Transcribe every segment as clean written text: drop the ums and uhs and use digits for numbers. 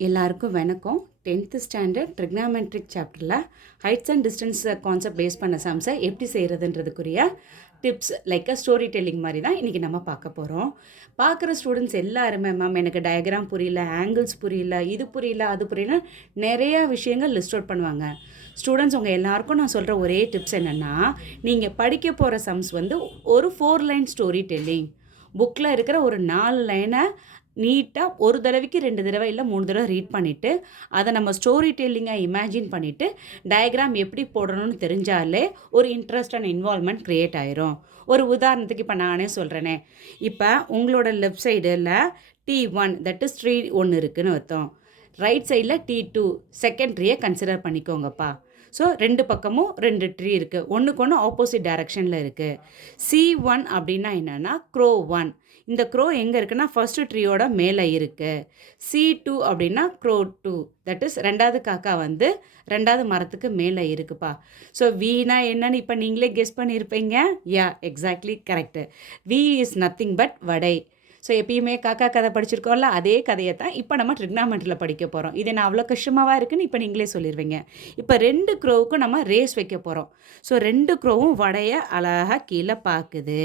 எல்லாருக்கும் வணக்கம். 10th standard trigonometric சாப்டரில் heights and distance concept base பண்ண சம்ஸை எப்படி செய்கிறதுன்றதுக்குரிய டிப்ஸ் லைக் ஸ்டோரி டெல்லிங் மாதிரி தான் இன்றைக்கி நம்ம பார்க்க போகிறோம். பார்க்குற ஸ்டூடெண்ட்ஸ் எல்லாருமே மேம் எனக்கு டயக்ராம் புரியல, ஆங்கிள்ஸ் புரியல, இது புரியல, அது புரியல, நிறையா விஷயங்கள் லிஸ்ட் அவுட் பண்ணுவாங்க. ஸ்டூடெண்ட்ஸ் உங்கள் எல்லாருக்கும் நான் சொல்கிற ஒரே டிப்ஸ் என்னென்னா, நீங்கள் படிக்க போகிற சம்ஸ் வந்து ஒரு 4 லைன் ஸ்டோரி டெல்லிங், புக்கில் இருக்கிற ஒரு 4 லைனை நீட்டாக ஒரு தடவைக்கு 2 தடவை இல்லை 3 தடவை ரீட் பண்ணிவிட்டு அதை நம்ம ஸ்டோரி டெல்லிங்காக இமேஜின் பண்ணிவிட்டு டயக்ராம் எப்படி போடணும்னு தெரிஞ்சாலே ஒரு இன்ட்ரெஸ்ட் அண்ட் இன்வால்மெண்ட் க்ரியேட் ஆயிரும். ஒரு உதாரணத்துக்கு இப்போ நானே சொல்கிறேனே, இப்போ உங்களோட லெஃப்ட் சைடில் T1 தட் இஸ் ட்ரீ ஒன்று இருக்குதுன்னு அர்த்தம். ரைட் சைடில் T2 செகண்ட் ட்ரீயை கன்சிடர் பண்ணிக்கோங்கப்பா. ஸோ 2 பக்கமும் 2 ட்ரீ இருக்குது, ஒன்றுக்கு ஒன்று ஆப்போசிட் டைரக்ஷனில் இருக்குது. C1 அப்படின்னா என்னென்னா க்ரோ 1. இந்த க்ரோ எங்கே இருக்குன்னா ஃபஸ்ட்டு ட்ரீயோட மேலே இருக்குது. C2 அப்படின்னா க்ரோ 2 தட் இஸ் ரெண்டாவது காக்கா வந்து ரெண்டாவது மரத்துக்கு மேலே இருக்குப்பா. ஸோ வீனா என்னன்னு இப்போ நீங்களே கெஸ் பண்ணியிருப்பீங்க. Yeah, exactly correct. We is nothing but vada. So எப்பயுமே காக்கா கதை படிச்சிருக்கோம்ல, அதே கதையை தான் இப்போ நம்ம ட்ரிக்னாமெட்ரியில் படிக்க போகிறோம். இது நான் அவ்வளோ கஷ்டமாகவா இருக்குன்னு இப்போ நீங்களே சொல்லிடுவீங்க. இப்போ 2 க்ரோவுக்கும் நம்ம ரேஸ் வைக்க போகிறோம். ஸோ 2 க்ரோவும் வடையை அழகாக கீழே பார்க்குது.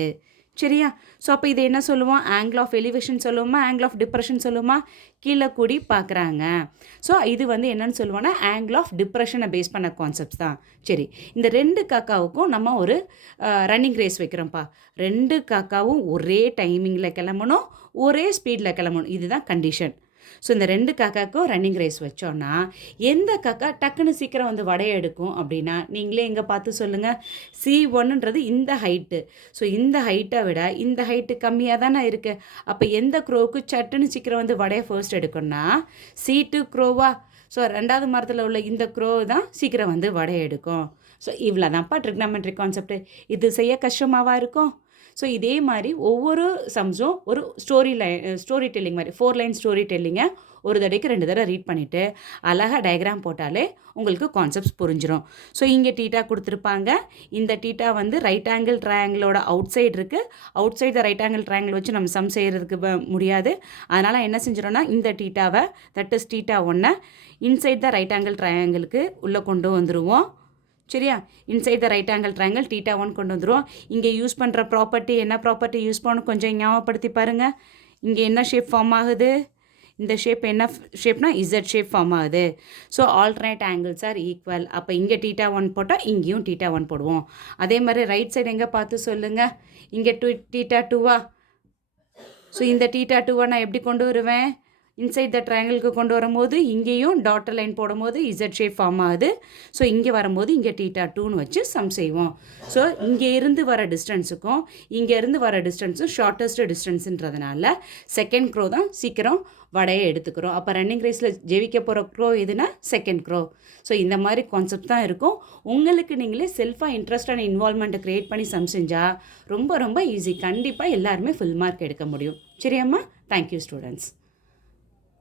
சரியா? ஸோ அப்போ இது என்ன சொல்லுவோம்? ஆங்கிள் ஆஃப் எலிவேஷன் சொல்லுவோமா, ஆங்கிள் ஆஃப் டிப்ரெஷன் சொல்லுவோமா? கீழே கூடி பார்க்குறாங்க. ஸோ இது வந்து என்னன்னு சொல்லுவோன்னா ஆங்கிள் ஆஃப் டிப்ரெஷனை பேஸ் பண்ண கான்செப்ட்ஸ் தான். சரி, இந்த 2 காக்காவுக்கும் நம்ம ஒரு ரன்னிங் ரேஸ் வைக்கிறோம்ப்பா. 2 காக்காவும் ஒரே டைமிங்கில் கிளம்பணும், ஒரே ஸ்பீடில் கிளம்பணும். இதுதான் கண்டிஷன். ஸோ இந்த 2 காக்காவுக்கும் ரன்னிங் ரேஸ் வச்சோன்னா எந்த காக்கா டக்குன்னு சீக்கிரம் வந்து வடையை எடுக்கும் அப்படின்னா நீங்களே எங்கே பார்த்து சொல்லுங்கள். C1ன்றது இந்த ஹைட்டு. ஸோ இந்த ஹைட்டை விட இந்த ஹைட்டு கம்மியாக தானே இருக்குது. அப்போ எந்த க்ரோவுக்கு சட்டுன்னு சீக்கிரம் வந்து வடையை ஃபர்ஸ்ட் எடுக்கும்னா C2 க்ரோவா. ஸோ ரெண்டாவது மரத்தில் உள்ள இந்த க்ரோ தான் சீக்கிரம் வந்து வடையை எடுக்கும். ஸோ இவ்வளோ தான்ப்பா ட்ரிக்னாமெட்ரிக் கான்செப்ட். இது செய்ய கஷ்டமாகவா இருக்கும்? ஸோ இதே மாதிரி ஒவ்வொரு சம்ஸும் ஒரு ஸ்டோரி டெல்லிங் மாதிரி 4 லைன் ஸ்டோரி டெல்லிங்கை ஒரு தடவைக்கு 2 தடவை ரீட் பண்ணிவிட்டு அழகாக டயக்ராம் போட்டாலே உங்களுக்கு கான்செப்ட்ஸ் புரிஞ்சிடும். ஸோ இங்கே டீட்டா கொடுத்துருப்பாங்க. இந்த டீட்டா வந்து ரைட் ஆங்கிள் ட்ரையாங்கிளோட அவுட் சைடு இருக்குது. Outside the right angle triangle வச்சு நம்ம சம் செய்கிறதுக்கு முடியாது. அதனால் என்ன செஞ்சிடோன்னா இந்த டீட்டாவை that is theta 1 inside the right angle ட்ரையாங்கிளுக்கு உள்ளே கொண்டு வந்துடுவோம். சரியா? Inside the right angle triangle T1 கொண்டு வந்துடும். இங்கே யூஸ் பண்ணுற ப்ராப்பர்ட்டி என்ன ப்ராப்பர்ட்டி யூஸ் பண்ணணும் கொஞ்சம் ஞாபகப்படுத்தி பாருங்கள். இங்கே என்ன ஷேப் ஃபார்ம் ஆகுது? இந்த ஷேப் என்ன ஷேப்னா இசட் ஷேப் ஃபார்ம் ஆகுது. So alternate angles R equal. அப்போ இங்கே T1 போட்டால் இங்கேயும் T1 போடுவோம். அதே மாதிரி ரைட் சைடு எங்கே பார்த்து சொல்லுங்கள். இங்கே T2வா. ஸோ இந்த T2 நான் எப்படி கொண்டு வருவேன்? இன்சைட் த ட்ரையாங்கிளுக்கு கொண்டு வரும்போது இங்கேயும் டாட்டர் லைன் போடும்போது இசட் ஷேப் ஃபார்ம் ஆகுது. ஸோ இங்கே வரும்போது இங்கே T2ன்னு வச்சு சம் செய்வோம். ஸோ இங்கே இருந்து வர டிஸ்டன்ஸுக்கும் இங்கே இருந்து வர டிஸ்டன்ஸும் ஷார்ட்டஸ்ட் டிஸ்டன்ஸுன்றதுனால செகண்ட் க்ரோ தான் சீக்கிரம் வடையை எடுத்துக்கிறோம். அப்போ ரன்னிங் ரேஸில் ஜெயிக்க போகிற க்ரோ எதுனா செகண்ட் க்ரோ. ஸோ இந்த மாதிரி கான்செப்ட் தான் இருக்கும். உங்களுக்கு நீங்களே செல்ஃபாக இன்ட்ரெஸ்ட் அண்ட் இன்வால்மெண்ட்டை க்ரியேட் பண்ணி சம் செஞ்சால் ரொம்ப ரொம்ப ஈஸி. கண்டிப்பாக எல்லாருமே ஃபுல் மார்க் எடுக்க முடியும். சரியாம்மா? Thank you students.